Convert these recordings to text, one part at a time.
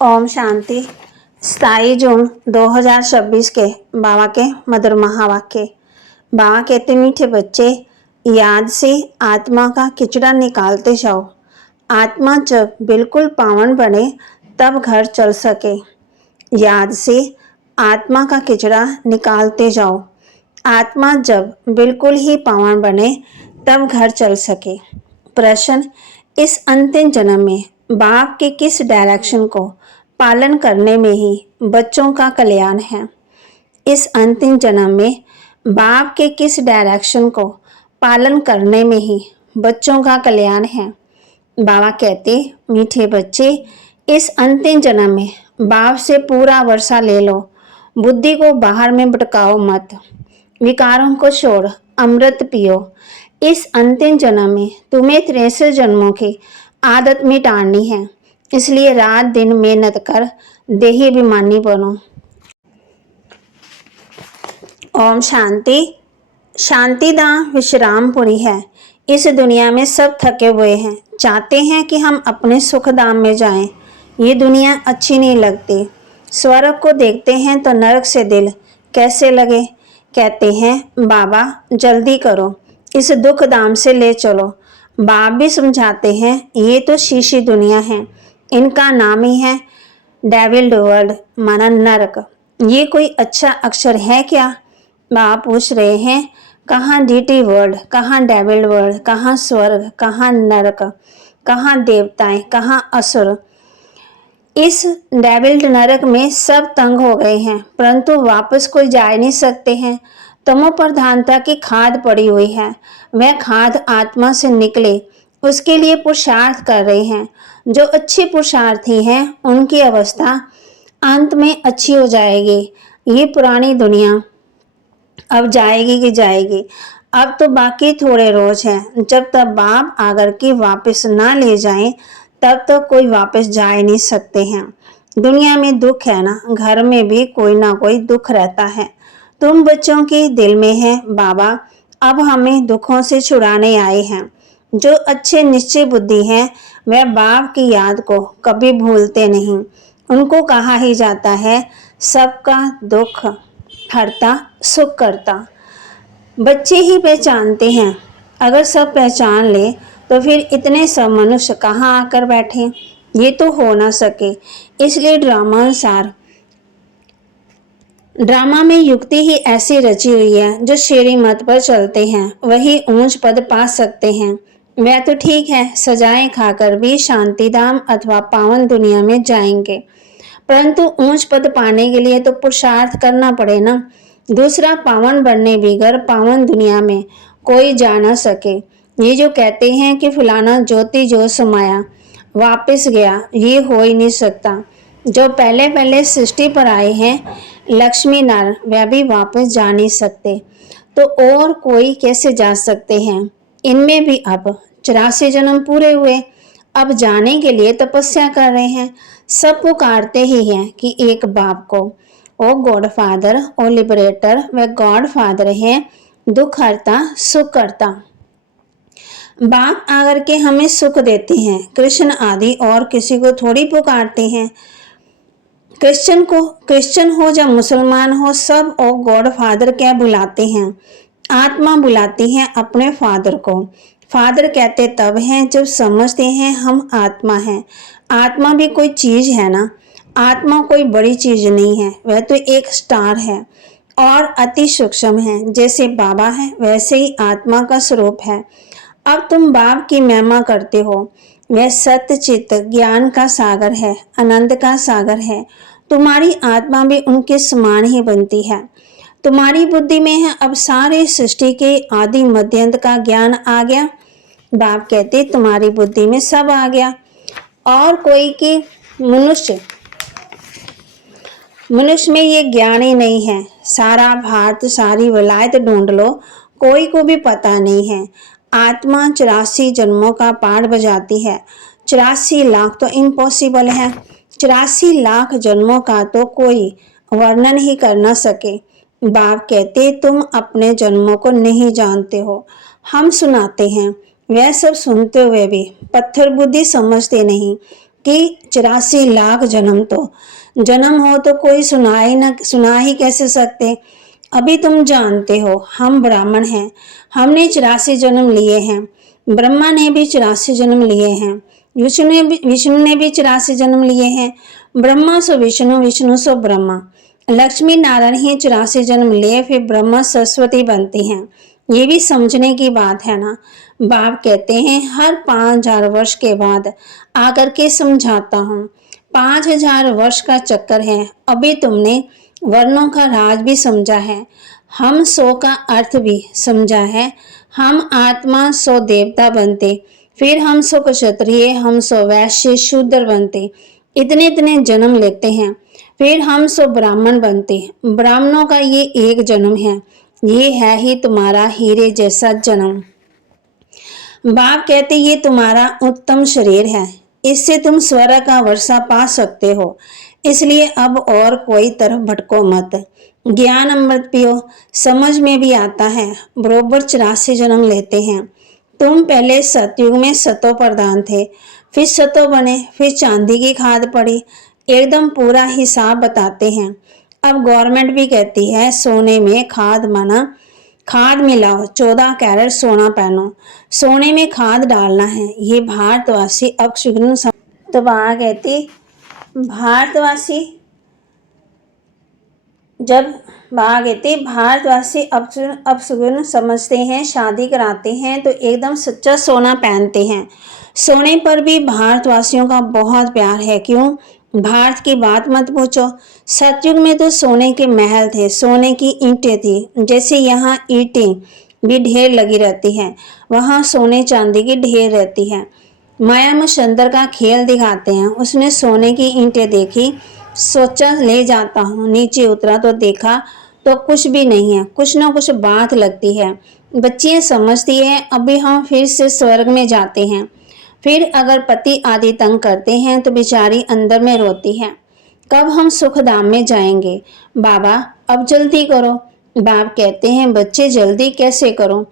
ओम शांति। 27 जून 2026 के बाबा के मधुर महावाक्य। बाबा कहते, मीठे बच्चे, याद से आत्मा का किचड़ा निकालते जाओ। आत्मा जब बिल्कुल पावन बने तब घर चल सके। याद से आत्मा का किचड़ा निकालते जाओ। आत्मा जब बिल्कुल ही पावन बने तब घर चल सके। प्रश्न, इस अंतिम जन्म में बाप के किस डायरेक्शन को पालन करने में ही बच्चों का कल्याण है? इस अंतिम जन्म में बाप के किस डायरेक्शन को पालन करने में ही बच्चों का कल्याण है? बाबा कहते, मीठे बच्चे, इस अंतिम जन्म में बाप से पूरा वर्षा ले लो। बुद्धि को बाहर में भटकाओ मत। विकारों को छोड़ अमृत पियो। इस अंतिम जन्म में तुम्हें 63 जन्मों की आदत मिटानी है, इसलिए रात दिन मेहनत कर देही अभिमानी बनो। ओम शांति। शांतिधाम विश्रामपुरी है। इस दुनिया में सब थके हुए हैं, चाहते हैं कि हम अपने सुखधाम में जाएं। ये दुनिया अच्छी नहीं लगती। स्वर्ग को देखते हैं तो नरक से दिल कैसे लगे। कहते हैं, बाबा जल्दी करो, इस दुख धाम से ले चलो। बाप भी समझाते हैं, ये तो शीशी दुनिया है, इनका नाम ही है डेविल वर्ल्ड, माना नरक। ये कोई अच्छा अक्षर है क्या? बाप पूछ रहे हैं, कहाँ डीटी वर्ल्ड, कहाँ डेविल वर्ल्ड, कहाँ स्वर्ग, कहाँ नरक, कहाँ देवताएं, कहाँ असुर। इस डेविल नरक में सब तंग हो गए हैं, परंतु वापस कोई जा नहीं सकते हैं। तमो प्रधानता की खाद पड़ी हुई है, वह खाद आत्मा से निकले उसके लिए पुरुषार्थ कर रहे हैं। जो अच्छे पुरुषार्थी हैं उनकी अवस्था अंत में अच्छी हो जाएगी। ये पुरानी दुनिया अब जाएगी कि जाएगी। अब तो बाकी थोड़े रोज हैं। जब तक बाप आकर के वापस ना ले जाएं तब तक कोई वापस जा ही नहीं सकते हैं। दुनिया में दुख है ना, घर में भी कोई ना कोई दुख रहता है। तुम बच्चों के दिल में है बाबा अब हमें दुखों से छुड़ाने आए हैं। जो अच्छे निश्चय बुद्धि हैं वह बाप की याद को कभी भूलते नहीं। उनको कहा ही जाता है, सबका दुख हरता सुख करता। बच्चे ही पहचानते हैं। अगर सब पहचान ले तो फिर इतने सब मनुष्य कहाँ आकर बैठे? ये तो हो ना सके। इसलिए ड्रामा में युक्ति ही ऐसी रची हुई है, जो शेरी मत पर चलते हैं वही ऊंच पद पा सकते हैं। वह तो ठीक है, सजाएं खाकर भी शांतिधाम अथवा पावन दुनिया में जाएंगे, परंतु ऊंच पद पाने के लिए तो पुरुषार्थ करना पड़े ना। दूसरा, पावन बनने बिगर पावन दुनिया में कोई जा ना सके। ये जो कहते हैं कि फलाना ज्योति जो समाया वापस गया, ये हो ही नहीं सकता। जो पहले पहले सृष्टि पर आए हैं लक्ष्मी नारायण, वह भी वापस जा नहीं सकते, तो और कोई कैसे जा सकते हैं? इनमें भी अब 84 जन्म पूरे हुए, अब जाने के लिए तपस्या कर रहे हैं। सब पुकारते ही हैं कि एक बाप को। ओ गॉड फादर, ओ लिबरेटर, वह गॉड फादर है, दुख हरता सुख करता। बाप आकर के हमें सुख देते हैं। कृष्ण आदि और किसी को थोड़ी पुकारते हैं। क्रिश्चियन हो या मुसलमान हो, सब ओ गॉड फादर क्या बुलाते हैं? आत्मा बुलाती है अपने फादर को। फादर कहते तब हैं जब समझते हैं हम आत्मा हैं। आत्मा भी कोई चीज है ना। आत्मा कोई बड़ी चीज नहीं है, वह तो एक स्टार है और अति सूक्ष्म है। जैसे बाबा है वैसे ही आत्मा का स्वरूप है। अब तुम बाप की महिमा करते हो। वह सत्य चित्त ज्ञान का सागर है, आनंद का सागर है। तुम्हारी आत्मा भी उनके समान ही बनती है। तुम्हारी बुद्धि में है अब सारे सृष्टि के आदि मध्यांत का ज्ञान आ गया। बाप कहते तुम्हारी बुद्धि में सब आ गया, और कोई की मनुष्य में ये ज्ञान ही नहीं है। सारा भारत सारी वलायत ढूंढ लो, कोई को भी पता नहीं है। आत्मा 84 जन्मों का पाठ बजाती है। 84 लाख तो इम्पॉसिबल है। 84 लाख जन्मों का तो कोई वर्णन ही कर ना सके। बाप कहते तुम अपने जन्मों को नहीं जानते हो। हम सुनाते हैं, वह सब सुनते हुए भी पत्थर बुद्धि समझते नहीं। कि 84 लाख जन्म तो जन्म हो तो कोई सुना ही कैसे सकते। अभी तुम जानते हो हम ब्राह्मण हैं, हमने 84 जन्म लिए हैं। ब्रह्मा ने भी 84 जन्म लिए हैं। विष्णु ने भी 84 जन्म लिए हैं। ब्रह्मा सो विष्णु, विष्णु सो ब्रह्मा। लक्ष्मी नारायण ही 84 जन्म लिए, फिर ब्रह्मा सरस्वती बनती हैं। ये भी समझने की बात है ना। बाप कहते हैं हर 5000 वर्ष के बाद आकर के समझाता हूँ। 5000 वर्ष का चक्कर है। अभी तुमने वर्णों का राज भी समझा है, हम सो का अर्थ भी समझा है। हम आत्मा सो देवता बनते, फिर हम सो क्षत्रिय, हम सो वैश्य शूद्र बनते, इतने इतने जन्म लेते हैं। फिर हम सो ब्राह्मण बनते। ब्राह्मणों का ये एक जन्म है, ये है ही तुम्हारा हीरे जैसा जन्म। बाप कहते ये तुम्हारा उत्तम शरीर है, इससे तुम स्वर्ग का वर्षा पा सकते हो, इसलिए अब और कोई तरफ भटको मत। ज्ञान अमृत पियो, समझ में भी आता है। बरोबर 84 जन्म लेते हैं। तुम पहले सतयुग में सतो प्रधान थे, फिर सतो बने, फिर चांदी की खाद पड़ी। एकदम पूरा हिसाब बताते हैं। अब गवर्नमेंट भी कहती है सोने में खाद माना खाद मिलाओ, 14 कैरेट सोना पहनो, सोने में खाद डालना है। ये भारतवासी अपशगुन तो वहाँ कहती भारतवासी जब वहाँ कहती भारतवासी अपशगुन समझते हैं, शादी कराते हैं तो एकदम सच्चा सोना पहनते हैं। सोने पर भी भारतवासियों का बहुत प्यार है। क्यों? भारत की बात मत पूछो। सतयुग में तो सोने के महल थे, सोने की ईंटें थी। जैसे यहाँ ईंटें भी ढेर लगी रहती हैं, वहाँ सोने चांदी की ढेर रहती है। माया में सुंदर का खेल दिखाते हैं। उसने सोने की ईंटें देखी, सोचा ले जाता हूँ। नीचे उतरा तो देखा तो कुछ भी नहीं है, कुछ ना कुछ बात लगती है। बच्चियाँ समझती है अभी हम फिर से स्वर्ग में जाते हैं। फिर अगर पति आदि तंग करते हैं तो बेचारी अंदर में रोती है, कब हम सुख धाम में जाएंगे। बाबा अब जल्दी करो। बाप कहते हैं बच्चे जल्दी कैसे करो,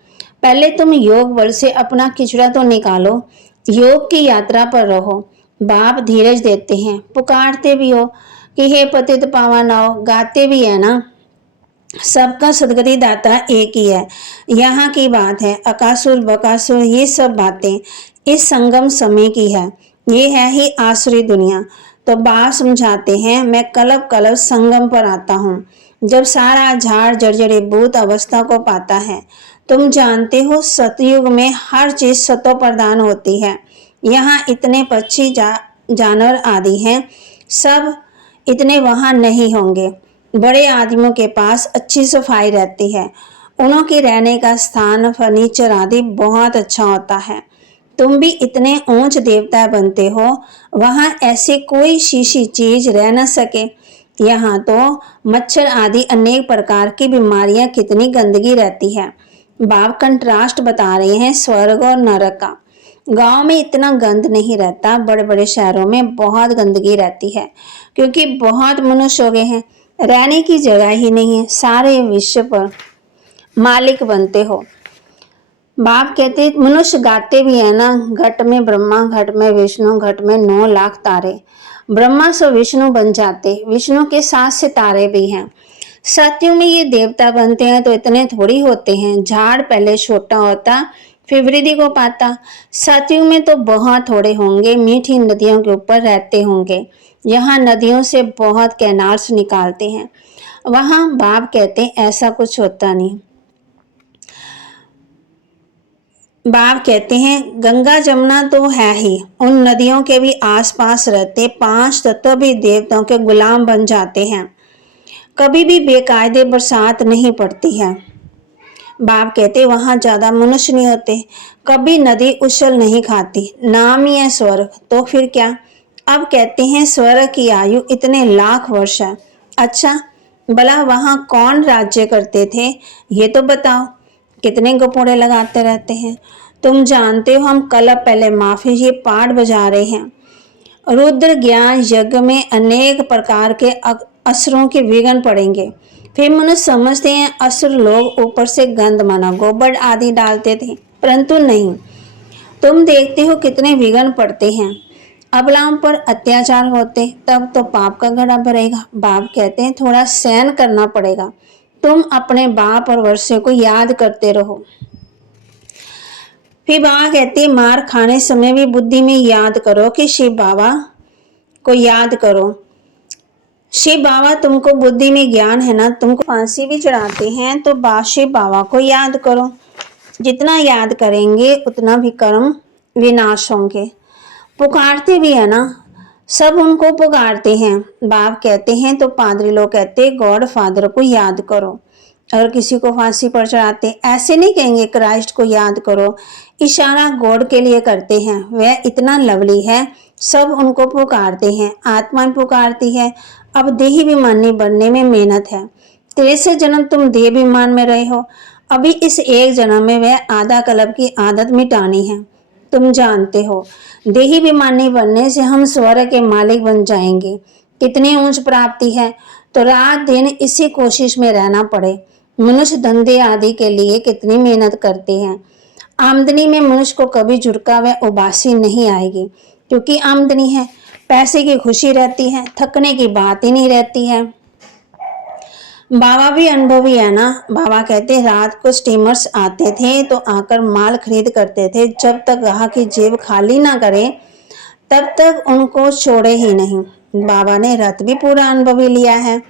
पहले तुम योग बल से अपना खिचड़ा तो निकालो, योग की यात्रा पर रहो। बाप धीरज देते हैं, पुकारते भी हो कि हे पतित पावन आओ, गाते भी है ना। सबका सदगति दाता एक ही है। यहाँ की बात है अकासुर बकासुर ये सब बातें इस संगम समय की है। ये है ही आसुरी दुनिया। तो बाप समझाते हैं मैं कलब कलब संगम पर आता हूँ, जब सारा झाड़ जर्जरे भूत अवस्था को पाता है। तुम जानते हो सतयुग में हर चीज सतो प्रधान होती है। यहाँ इतने पक्षी जानवर आदि हैं, सब इतने वहाँ नहीं होंगे। बड़े आदमियों के पास अच्छी सफाई रहती है, उन्हों के रहने का स्थान फर्नीचर आदि बहुत अच्छा होता है। तुम भी इतने ऊंच देवता बनते हो, वहाँ ऐसी कोई शीशी चीज रह न सके। यहाँ तो मच्छर आदि अनेक प्रकार की बीमारियां, कितनी गंदगी रहती है। बाप कंट्रास्ट बता रहे हैं स्वर्ग और नरक का। गांव में इतना गंद नहीं रहता, बड़े बड़े शहरों में बहुत गंदगी रहती है, क्योंकि बहुत मनुष्य हो गए हैं, रहने की जगह ही नहीं है। सारे विश्व पर मालिक बनते हो। बाप कहते मनुष्य गाते भी है ना, घट में ब्रह्मा, घट में विष्णु, घट में 9 लाख तारे। ब्रह्मा से विष्णु बन जाते, विष्णु के साथ सितारे भी हैं। सतयुग में ये देवता बनते हैं तो इतने थोड़ी होते हैं। झाड़ पहले छोटा होता फिर वृद्धि को पाता। सतयुग में तो बहुत थोड़े होंगे, मीठी नदियों के ऊपर रहते होंगे। यहाँ नदियों से बहुत कैनाल्स निकालते हैं। वहाँ बाप कहते हैं ऐसा कुछ होता नहीं। बाप कहते हैं गंगा जमुना तो है ही, उन नदियों के भी आसपास रहते 5 तत्व भी देवताओं के गुलाम बन जाते हैं। कभी भी बेकायदे बरसात नहीं पड़ती है। बाप कहते वहाँ ज्यादा मनुष्य नहीं होते, कभी नदी उछल नहीं खाती, नाम ही है स्वर्ग। तो फिर क्या। अब कहते हैं स्वर्ग की आयु इतने लाख वर्ष है। अच्छा भला वहाँ कौन राज्य करते थे ये तो बताओ, कितने गपोड़े लगाते रहते हैं। तुम जानते हो हम कल पहले माफी ये पाठ बजा रहे हैं। रुद्र ज्ञान यज्ञ में अनेक प्रकार के असुरों के विघ्न पड़ेंगे। फिर मनुष्य समझते हैं असुर लोग ऊपर से गंद माना गोबर आदि डालते थे, परंतु नहीं। तुम देखते हो कितने विघ्न पड़ते हैं। अबलाओं पर अत्याचार होते तब तो पाप का घड़ा भरेगा। बाप कहते हैं थोड़ा सहन करना पड़ेगा, तुम अपने बाप और वर्षे को याद करते रहो। फिर बाबा कहते हैं मार खाने समय भी बुद्धि में याद करो कि शिव बाबा को याद करो। शिव बाबा तुमको बुद्धि में ज्ञान है ना, तुमको फांसी भी चढ़ाते हैं तो शिव बाबा को याद करो। जितना याद करेंगे उतना भी कर्म विनाश होंगे। पुकारते भी है ना, सब उनको पुकारते हैं। बाप कहते हैं तो पादरी लोग कहते हैं गॉड फादर को याद करो। अगर किसी को फांसी पर चढ़ाते ऐसे नहीं कहेंगे क्राइस्ट को याद करो, इशारा गॉड के लिए करते हैं। वह इतना लवली है, सब उनको पुकारते हैं। आत्मा पुकारती है। अब देही विमानी बनने में मेहनत है। 63 जन्म तुम देह विमान में रहे हो, अभी इस एक जन्म में वह आधा कल्प की आदत मिटानी है। तुम जानते हो देही विमानी बनने से हम स्वर्ग के मालिक बन जाएंगे। कितनी ऊंच प्राप्ति है, तो रात दिन इसी कोशिश में रहना पड़े। मनुष्य धंधे आदि के लिए कितनी मेहनत करते हैं। आमदनी में मनुष्य को कभी झुरका व उबासी नहीं आएगी, क्योंकि आमदनी है, पैसे की खुशी रहती है, थकने की बात ही नहीं रहती है। बाबा भी अनुभवी है ना। बाबा कहते रात को स्टीमर्स आते थे तो आकर माल खरीद करते थे। जब तक ग्राहक की जेब खाली ना करे तब तक उनको छोड़े ही नहीं। बाबा ने रथ भी पूरा अनुभवी लिया है,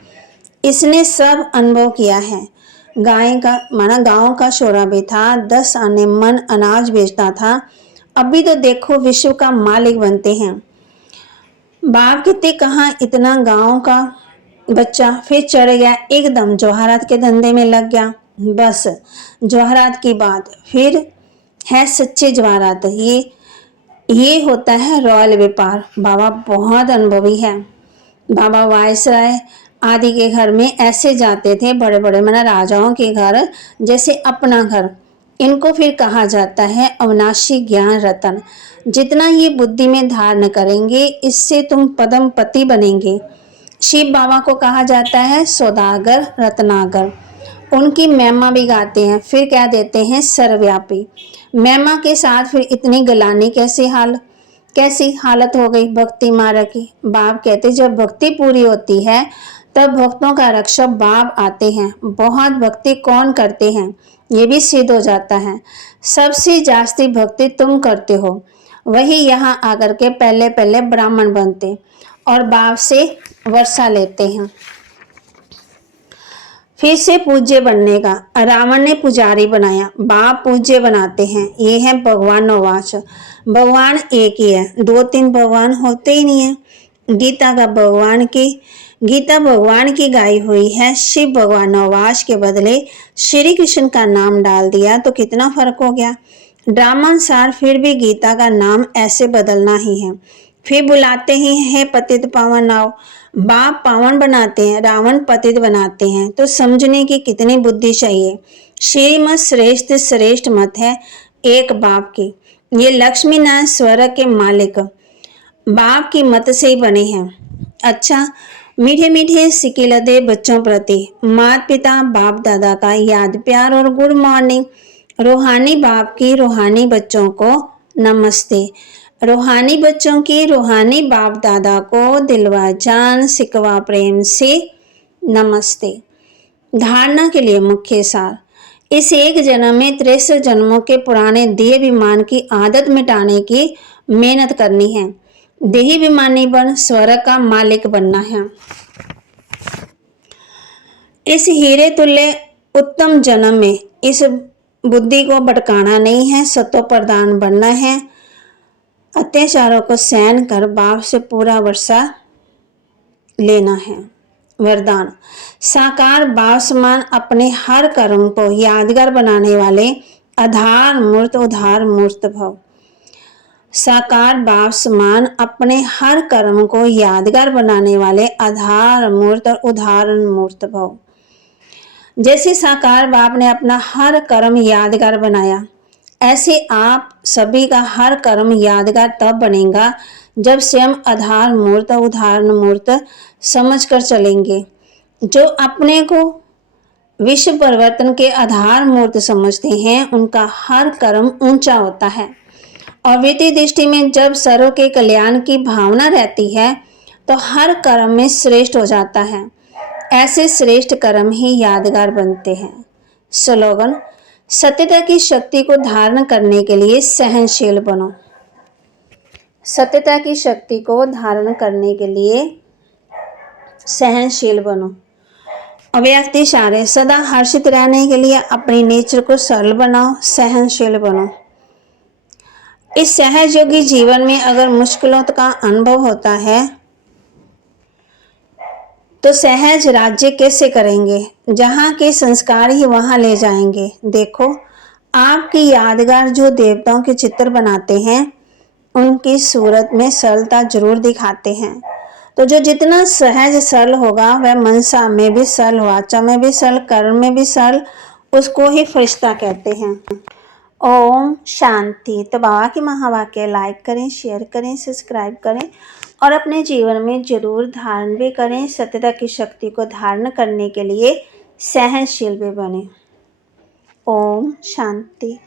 इसने सब अनुभव किया है। गांव का शोरा भी था, 10 आने मन अनाज बेचता था। अभी तो देखो विश्व का मालिक बनते हैं। बाप कहते कहाँ इतना गांव का बच्चा फिर चढ़ गया, एकदम जवाहरात के धंधे में लग गया। बस जवाहरात की बात फिर है सच्चे जवाहरात। ये होता है रॉयल व्यापार। बाबा बहुत अनुभवी है। बाबा वायसराय आदि के घर में ऐसे जाते थे, बड़े बड़े माना राजाओं के घर जैसे अपना घर। इनको फिर कहा जाता है अविनाशी ज्ञान रतन। जितना ये बुद्धि में धारण करेंगे इससे तुम पदम पति बनेंगे। शिव बाबा को कहा जाता है सौदागर रत्नागर। उनकी महिमा भी गाते हैं, फिर कह देते हैं सर्वव्यापी। महिमा के साथ फिर इतनी गलानी कैसी हालत हो गई भक्ति मार्ग की। बाप कहते जब भक्ति पूरी होती है तब भक्तों का रक्षक बाप आते हैं। बहुत भक्ति कौन करते हैं ये भी सिद्ध हो जाता है। सबसे जास्ती भक्ति तुम करते हो, वही यहाँ आकर के पहले पहले ब्राह्मण बनते और बाप से वर्षा लेते हैं। फिर से पूज्य बनने का रावण ने पुजारी बनाया, बाप पूज्य बनाते हैं। ये है भगवान नवाच। भगवान एक ही है, 2-3 भगवान होते ही नहीं है। गीता भगवान की गाई हुई है। शिव भगवान नवाज के बदले श्री कृष्ण का नाम डाल दिया तो कितना फर्क हो गया। ड्रामा अनुसार फिर भी गीता का नाम ऐसे बदलना ही है। फिर बुलाते ही है पतित पावन आओ। बाप पावन बनाते हैं, रावण पतित बनाते हैं, तो समझने की कितनी बुद्धि चाहिए। श्रीमत श्रेष्ठ मत है एक बाप की। ये लक्ष्मी नारायण स्वर्ग के मालिक बाप की मत से ही बने हैं। अच्छा, मीठे मीठे सिकिलदे बच्चों प्रति माता पिता बाप दादा का याद प्यार और गुड मॉर्निंग। रूहानी बाप की रूहानी बच्चों को नमस्ते। रूहानी बच्चों की रूहानी बाप दादा को दिलवा जान सिकवा प्रेम से नमस्ते। धारणा के लिए मुख्य सार, इस एक जन्म में 63 जन्मों के पुराने देह विमान की आदत मिटाने की मेहनत करनी है। देही विमानी बन स्वर्ग का मालिक बनना है। इस हीरे तुल्य उत्तम जन्म में इस बुद्धि को भटकाना नहीं है, सतो प्रधान बनना है। अत्याचारों को सहन कर बाप से पूरा वर्षा लेना है। वरदान, साकार बाप समान अपने हर कर्म को यादगार बनाने वाले आधार मूर्त उधार मूर्त भव। साकार बाप समान अपने हर कर्म को यादगार बनाने वाले आधार मूर्त और उदाहरण मूर्त भव। जैसे साकार बाप ने अपना हर कर्म यादगार बनाया, ऐसे आप सभी का हर कर्म यादगार तब बनेगा जब स्वयं आधार मूर्त और उदाहरण मूर्त समझ कर चलेंगे। जो अपने को विश्व परिवर्तन के आधार मूर्त समझते हैं उनका हर कर्म ऊंचा होता है और वित्तीय दृष्टि में जब सर्व के कल्याण की भावना रहती है तो हर कर्म में श्रेष्ठ हो जाता है। ऐसे श्रेष्ठ कर्म ही यादगार बनते हैं। स्लोगन: सत्यता की शक्ति को धारण करने के लिए सहनशील बनो। सत्यता की शक्ति को धारण करने के लिए सहनशील बनो। अव्यक्त इशारे: सदा हर्षित रहने के लिए अपनी नेचर को सरल बनाओ, सहनशील बनो। इस सहज योगी जीवन में अगर मुश्किलों का अनुभव होता है तो सहज राज्य कैसे करेंगे? जहाँ के संस्कार ही वहाँ ले जाएंगे। देखो, आपकी यादगार जो देवताओं के चित्र बनाते हैं उनकी सूरत में सरलता जरूर दिखाते हैं। तो जो जितना सहज सरल होगा वह मनसा में भी सरल, वाचा में भी सरल, कर्म में भी सरल, उसको ही फरिश्ता कहते हैं। ओम शांति। तो बाबा के महावाक्य लाइक करें, शेयर करें, सब्सक्राइब करें और अपने जीवन में जरूर धारण भी करें। सत्यता की शक्ति को धारण करने के लिए सहनशील भी बने। ओम शांति।